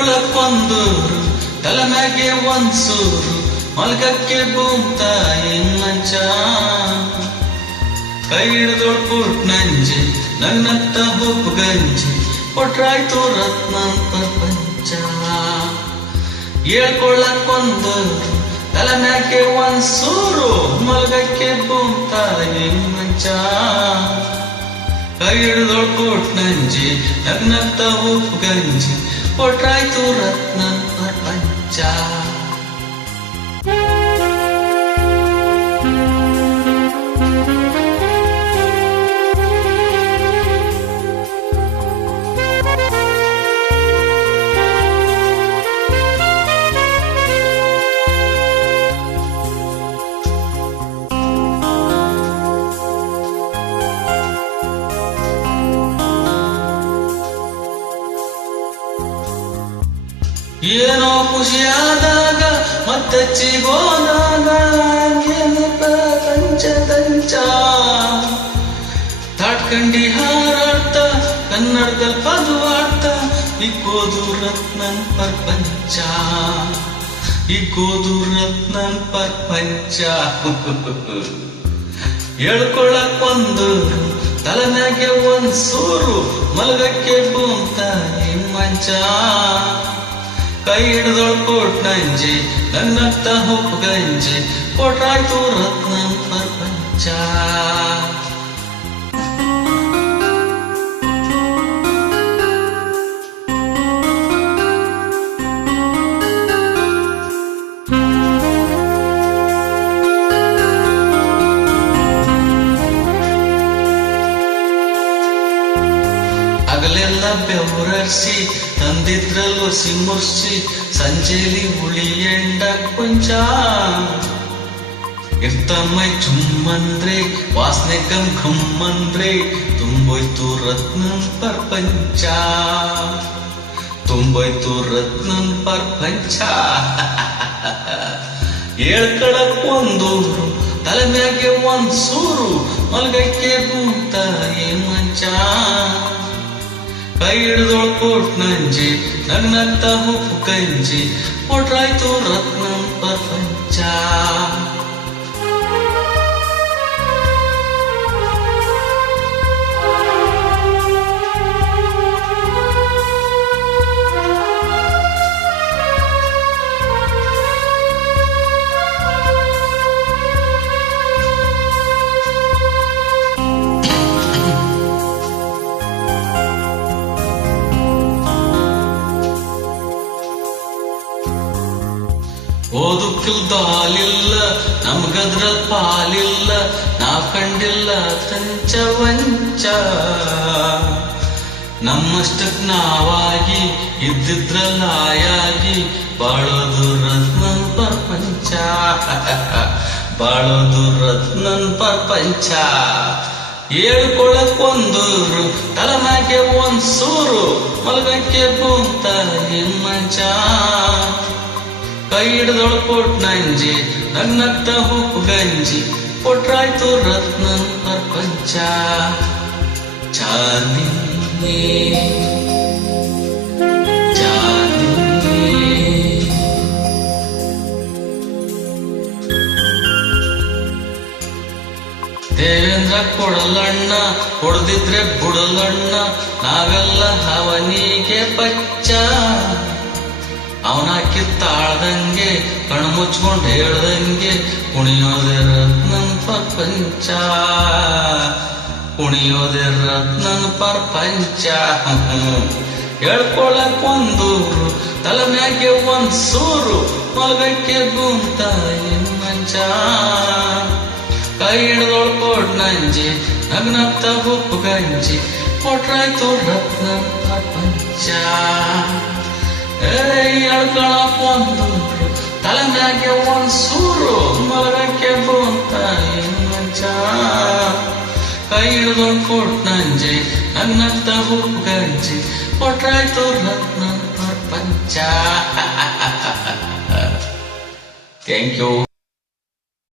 ಹೇಳ್ಕೊಳಕ್ಕೊಂದೂರು ತಲೆ ಮ್ಯಾಗೆ ಒಂದ್ಸೂರು ಮಲ್ಗಕ್ಕೆ ಬೂಮ್ತಾಯಿ ಮಂಚ ಕೈ ಹಿಡಿದೊಳ್ಬಿಟ್ ನಂಜಿ ನನ್ನತ್ತ ಹುಬ್ಬು ಗಂಜಿ ಕೊಟ್ರಾಯ್ತು ರತ್ನ ಪ್ರಪಂಚ ಹೇಳ್ಕೊಳಕ್ಕೊಂದೂರು ತಲೆ ಮ್ಯಾಗೆ ಒಂದ್ಸೂರು ಮಲ್ಗಕ್ಕೆ ಬೂಮ್ತಾಯಿ ಮಂಚ ಕೈ ಹಿಡಿದೊಳ್ಬಿಟ್ ನಂಜಿ ನಗ್ನತ್ತ ಉಪ್ಪು ಗಂಜಿ ಕೊಟ್ರಾಯ್ತು ರತ್ನ ಪ್ರಪಂಚ ಏನೋ ಖುಷಿಯಾದಾಗ ಮತ್ತೆ ಚಿಗೋದಾಗ ಪಂಚದಂಚ ತಾಟ್ಕಂಡಿ ಹಾರಾಡ್ತ ಕನ್ನಡದಲ್ಲಿ ಪದವಾಡ್ತ ಇಕ್ಕೋದು ರತ್ನನ್ ಪ್ರಪಂಚ ಇಕ್ಕೋದು ರತ್ನನ್ ಪ್ರಪಂಚ ಹೇಳ್ಕೊಳಕ್ಕೊಂದೂರು ತಲೆ ಮ್ಯಾಗೆ ಒಂದ್ಸೂರು ಮಲಗಕ್ಕೆ ಬೂಮ್ತಾಯಿ ಮಂಚ ಕೈ ಹಿಡಿದೊಳ್ಬಿಟ್ ನಂಜಿ ನನ್ನತ್ತ ಹುಪ್ಪು ಗಂಜಿ ಕೊಟ್ರಾಯ್ತು ರತ್ನ ಪ್ರಪಂಚ ಹಗಲೆಲ್ಲ ಬೆವರರ್ಸಿ ತಂದಿದ್ರಲ್ವ ಸಿಮ್ಮುರ್ಸಿ ಸಂಜೆಲಿ ಹುಳಿ ಎಂಡ ಕೊಂಚ ಇರ್ತಮ್ಮೈ ಚುಮ್ಮಂದ್ರೆ ವಾಸನೆ ಗಮ್ ಘಮ್ಮಂದ್ರೆ ತುಂಬೋಯ್ತು ರತ್ನನ್ ಪ್ರಪಂಚ ತುಂಬೋಯ್ತು ರತ್ನನ್ ಪ್ರಪಂಚ ಹೇಳ್ಕೊಳಕ್ಕೊಂದೂರು ತಲೆ ಮ್ಯಾಗೆ ಒಂದ್ಸೂರು ಮಲ್ಗಕ್ಕೆ ಬೂಮ್ತಾಯಿ ಮಂಚ ಕೈ ಹಿಡಿದೊಳ್ಬಿಟ್ ನಂಜಿ ನನ್ನತ್ತ ಉಪ್ಪು ಗಂಜಿ ಕೊಟ್ರಾಯ್ತು ರತ್ನ ಪ್ರಪಂಚ ಓದುಕ್ಕಿಲ್ದಾಲಿಲ್ಲ ನಮ್ಗದ್ರಲ್ ಪಾಲಿಲ್ಲ ನಾವ್ ಕಂಡಿಲ್ಲ ವಂಚ ನಮ್ಮಷ್ಟಕ್ ನಾವಾಗಿ ಇದ್ದಿದ್ರಲ್ಲಾಯಾಗಿ ಬಾಳೋದು ರತ್ನನ್ ಪ್ರಪಂಚ ಬಾಳೋದು ರತ್ನನ್ ಪ್ರಪಂಚ ಹೇಳ್ಕೊಳಕ್ಕೊಂದೂರು ತಲೆ ಮ್ಯಾಗೆ ಒಂದ್ಸೂರು ಮಲಗಕ್ಕೆ ಬೂಮ್ತಾಯಿ ಮಂಚ ಕೈ ಹಿಡಿದೊಳ್ಬಿಟ್ ನಂಜಿ ನನ್ನತ್ತ ಹುಪ್ಪು ಗಂಜಿ ಕೊಟ್ರಾಯ್ತು ರತ್ನನ್ ಪ್ರಪಂಚ ಚಾಂದಿನಿ ಚಾಂದಿನಿ ದೇವೇಂದ್ರ ಕೊಡಲಣ್ಣ ಕೊಡದಿದ್ರೆ ಬುಡಲಣ್ಣ ನಾವೆಲ್ಲ ಅವನಿಗೆ ಪಚ್ಚ ಅವನ ಕಿತ್ತಾಳ್ದಂಗೆ ಕಣ್ಣು ಮುಚ್ಕೊಂಡು ಹೇಳ್ದಂಗೆ ಕುಣಿಯೋದೆ ರತ್ನನ್ ಪ್ರಪಂಚ ಕುಣಿಯೋದೆ ರತ್ನನ್ ಪ್ರಪಂಚ ಹೇಳ್ಕೊಳಕ್ಕೊಂದೂರು ತಲೆ ಮ್ಯಾಗೆ ಒಂದ್ಸೂರು ಮಲ್ಗಕ್ಕೆ ಬೂಮ್ತಾಯಿ ಮಂಚ ಕೈ ಹಿಡಿದೊಳ್ಬಿಟ್ ನಂಜಿ ನಗ್ನತ್ತ ಉಪ್ಪು ಗಂಜಿ ಕೊಟ್ರಾಯ್ತು ರತ್ನನ್ ಪ್ರಪಂಚ ಹೇಳ್ಕೊಳಕ್ಕೊಂದೂರು ತಲೆ ಮ್ಯಾಗೆ ಒಂದ್ಸೂರು ಮಲಗಕ್ಕೆ ಬೂಮ್ತಾಯಿ ಮಂಚ ಕೈ ಹಿಡಿದೊಳ್ಬಿಟ್ ನಂಜಿ ನನ್ನತ್ತ ಉಪ್ಪು ಗಂಜಿ ಕೊಟ್ರಾಯ್ತು ರತ್ನನ್ ಪ್ರಪಂಚ ಥ್ಯಾಂಕ್ ಯು.